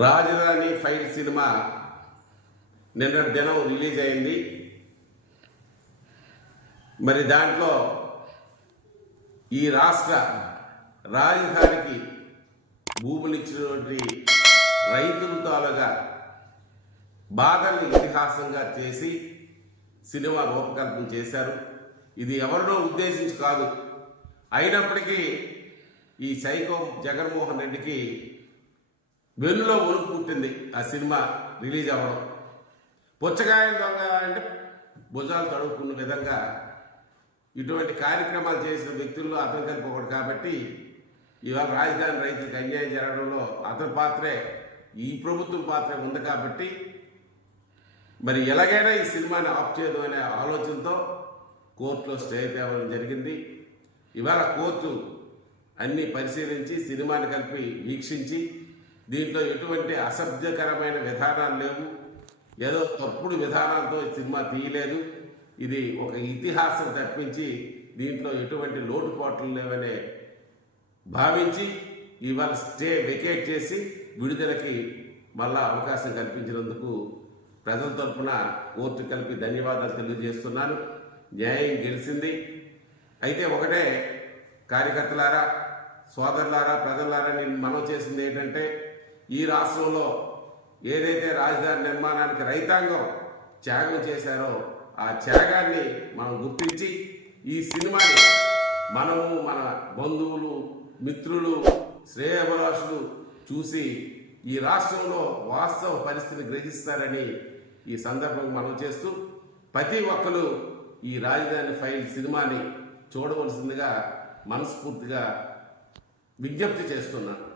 రాజధాని file cinema నిన్నటి దినం రిలీజ్ అయింది. మరి దాంట్లో ఈ రాష్ట్ర రాజధానికి భూములు ఇచ్చినటువంటి రైతుల తాలూగా బాధల్ని ఇతిహాసంగా చేసి సినిమా రూపకల్పన చేశారు. ఇది ఎవరినో ఉద్దేశించి కాదు. అయినప్పటికీ ఈ సైకో జగన్మోహన్ రెడ్డికి వెన్నులో ఒలుపు పుట్టింది ఆ సినిమా రిలీజ్ అవ్వడం. పుచ్చకాయల దొంగ అంటే భుజాలు తడుపుకున్న విధంగా ఇటువంటి కార్యక్రమాలు చేసిన వ్యక్తుల్లో అతను కలిపి కాబట్టి ఇవాళ రాజధాని రైతులకు అన్యాయం జరగడంలో అతని పాత్రే ఈ ప్రభుత్వం పాత్ర ఉంది కాబట్టి మరి ఎలాగైనా ఈ సినిమాని ఆఫ్ చేయడం అనే ఆలోచనతో కోర్టులో స్టే తేవడం జరిగింది. ఇవాళ కోర్టు అన్నీ పరిశీలించి సినిమాని కలిపి వీక్షించి దీంట్లో ఎటువంటి అసభ్యకరమైన విధానాలు లేవు. ఏదో తప్పుడు విధానాలతో సినిమా తీయలేదు. ఇది ఒక ఇతిహాసం తప్పించి దీంట్లో ఎటువంటి లోటుపాట్లు లేవనే భావించి ఇవాళ స్టే వెకేట్ చేసి విడుదలకి మళ్ళా అవకాశం కల్పించినందుకు ప్రజల తరపున కోర్టు కలిపి ధన్యవాదాలు తెలియజేస్తున్నాను. న్యాయం గెలిచింది. అయితే ఒకటే కార్యకర్తలారా సోదరులారా ప్రజలారా నేను మనవి చేసింది ఏంటంటే ఈ రాష్ట్రంలో ఏదైతే రాజధాని నిర్మాణానికి రైతాంగం త్యాగం చేశారో ఆ త్యాగాన్ని మనం గుర్తించి ఈ సినిమాని మనము మన బంధువులు మిత్రులు శ్రేయభిలాషులు చూసి ఈ రాష్ట్రంలో వాస్తవ పరిస్థితిని గ్రహిస్తారని ఈ సందర్భంగా మనం చేస్తూ ప్రతి ఒక్కరు ఈ రాజధాని ఫైల్ సినిమాని చూడవలసిందిగా మనస్ఫూర్తిగా విజ్ఞప్తి చేస్తున్నాను.